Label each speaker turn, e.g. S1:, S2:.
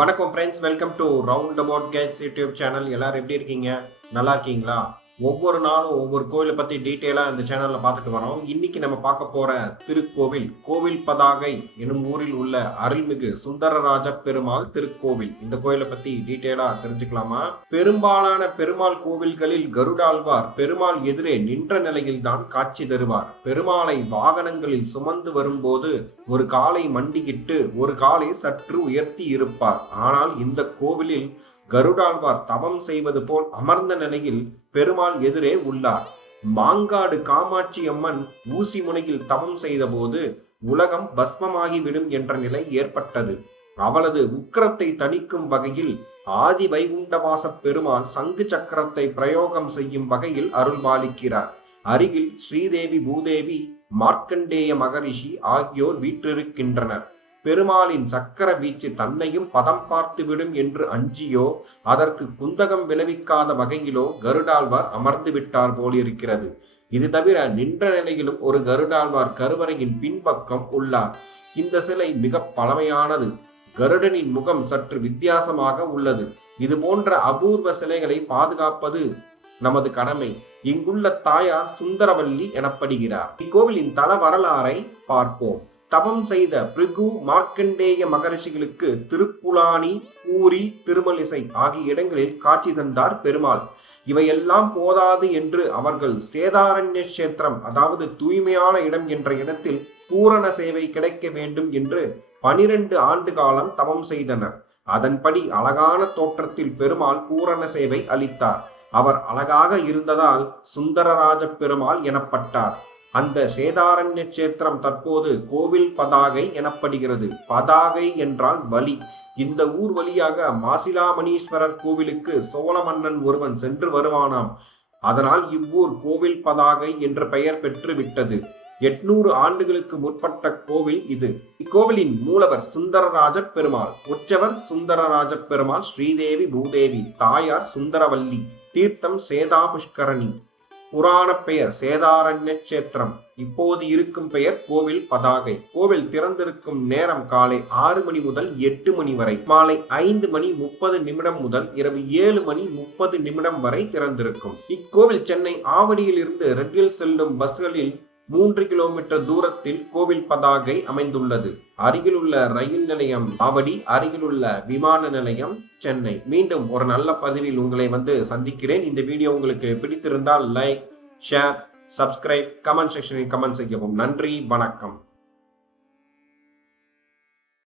S1: வணக்கம் friends welcome to round about cats YouTube channel எல்லாரும் எப்படி இருக்கீங்க நல்லா இருக்கீங்களா ஒவ்வொரு நாளும் ஒவ்வொரு கோவிலை பற்றி டீட்டெயிலாக இந்த சேனலில் பார்த்துட்டு வரோம் இன்னைக்கு நம்ம பார்க்க போற திருக்கோவில் கோவில் பதாகை எனும் ஊரில் உள்ள அருள்மிகு சுந்தரராஜ பெருமாள் திருக்கோவில் இந்த கோயிலை பற்றி டீட்டெயிலாக தெரிஞ்சுக்கலாமா பெரும்பாலான பெருமாள் கோவில்களில் கருடாழ்வார் பெருமாள் எதிரே நின்ற நிலையில் தான் காட்சி தருவார் பெருமாளை வாகனங்களில் சுமந்து வரும்போது ஒரு காலை மண்டிக்கிட்டு ஒரு காலை சற்று உயர்த்தி இருப்பார் ஆனால் இந்த கோவிலில் கருடாழ்வார் தவம் செய்வது போல் அமர்ந்த நிலையில் பெருமாள் எதிரே உள்ளார் மாங்காடு காமாட்சி அம்மன் ஊசி முனையில் தவம் செய்தபோது உலகம் பஸ்மமாகிவிடும் என்ற நிலை ஏற்பட்டது அவளது உக்கரத்தை தணிக்கும் வகையில் ஆதி வைகுண்டவாச பெருமாள் சங்கு சக்கரத்தை பிரயோகம் செய்யும் வகையில் அருள்பாலிக்கிறார் அருகில் ஸ்ரீதேவி பூதேவி மார்க்கண்டேய மகரிஷி ஆகியோர் வீற்றிருக்கின்றனர் பெருமாளின் சக்கர வீச்சு தன்னையும் பதம் பார்த்துவிடும் என்று அஞ்சியோ அதற்கு குந்தகம் விளைவிக்காத வகையிலோ கருடாழ்வார் அமர்ந்து விட்டார் போலிருக்கிறது இது தவிர நின்ற நிலையிலும் ஒரு கருடாழ்வார் கருவறையின் பின்பக்கம் உள்ளார் இந்த சிலை மிக பழமையானது கருடனின் முகம் சற்று வித்தியாசமாக உள்ளது இது போன்ற அபூர்வ சிலைகளை பாதுகாப்பது நமது கடமை இங்குள்ள தாயார் சுந்தரவல்லி எனப்படுகிறார் இக்கோவிலின் தல வரலாறை பார்ப்போம் தவம் செய்த பிருகு மார்க்கண்டேய மகரிஷிகளுக்கு திருப்புலானி பூரி திருமலிசை ஆகிய இடங்களில் காட்சி தந்தார் பெருமாள் இவையெல்லாம் போதாது என்று அவர்கள் சேதாரண்ய கஷேத்திரம் அதாவது தூய்மையான இடம் என்ற இடத்தில் பூரண சேவை கிடைக்க வேண்டும் என்று பனிரெண்டு ஆண்டு காலம் தவம் செய்தனர் அதன்படி அழகான தோற்றத்தில் பெருமாள் பூரண சேவை அளித்தார் அவர் அழகாக இருந்ததால் சுந்தரராஜ பெருமாள் எனப்பட்டார் அந்த சேதாரண்ய கஷேத்திரம் தற்போது கோவில் பதாகை எனப்படுகிறது பதாகை என்றால் வலி இந்த ஊர் வழியாக மாசிலாமணீஸ்வரர் கோவிலுக்கு சோழ மன்னன் ஒருவன் சென்று வருவானாம் அதனால் இவ்வூர் கோவில் பதாகை என்ற பெயர் பெற்று விட்டது எட்நூறு ஆண்டுகளுக்கு முற்பட்ட கோவில் இது இக்கோவிலின் மூலவர் சுந்தரராஜ பெருமாள் உற்சவர் சுந்தரராஜ பெருமாள் ஸ்ரீதேவி பூதேவி தாயார் சுந்தரவல்லி தீர்த்தம் சேதா புஷ்கரணி புராண பெயர் சேதாரண்ய இப்போது இருக்கும் பெயர் கோவில் பதாகை கோவில் திறந்திருக்கும் நேரம் காலை ஆறு மணி முதல் எட்டு மணி வரை மாலை ஐந்து மணி முப்பது நிமிடம் முதல் இரவு ஏழு மணி முப்பது நிமிடம் வரை திறந்திருக்கும் இக்கோவில் சென்னை ஆவடியில் இருந்து ரெட்டில் செல்லும் பஸ்களில் மூன்று கிலோமீட்டர் தூரத்தில் கோவில் பதாகை அமைந்துள்ளது அருகிலுள்ள ரயில் நிலையம் ஆவடி அருகிலுள்ள விமான நிலையம் சென்னை மீண்டும் ஒரு நல்ல பதிவில் உங்களை வந்து சந்திக்கிறேன் இந்த வீடியோ உங்களுக்கு பிடித்திருந்தால் லைக் ஷேர் சப்ஸ்கிரைப் கமெண்ட் செக்ஷனில் கமெண்ட் செய்யவும் நன்றி வணக்கம்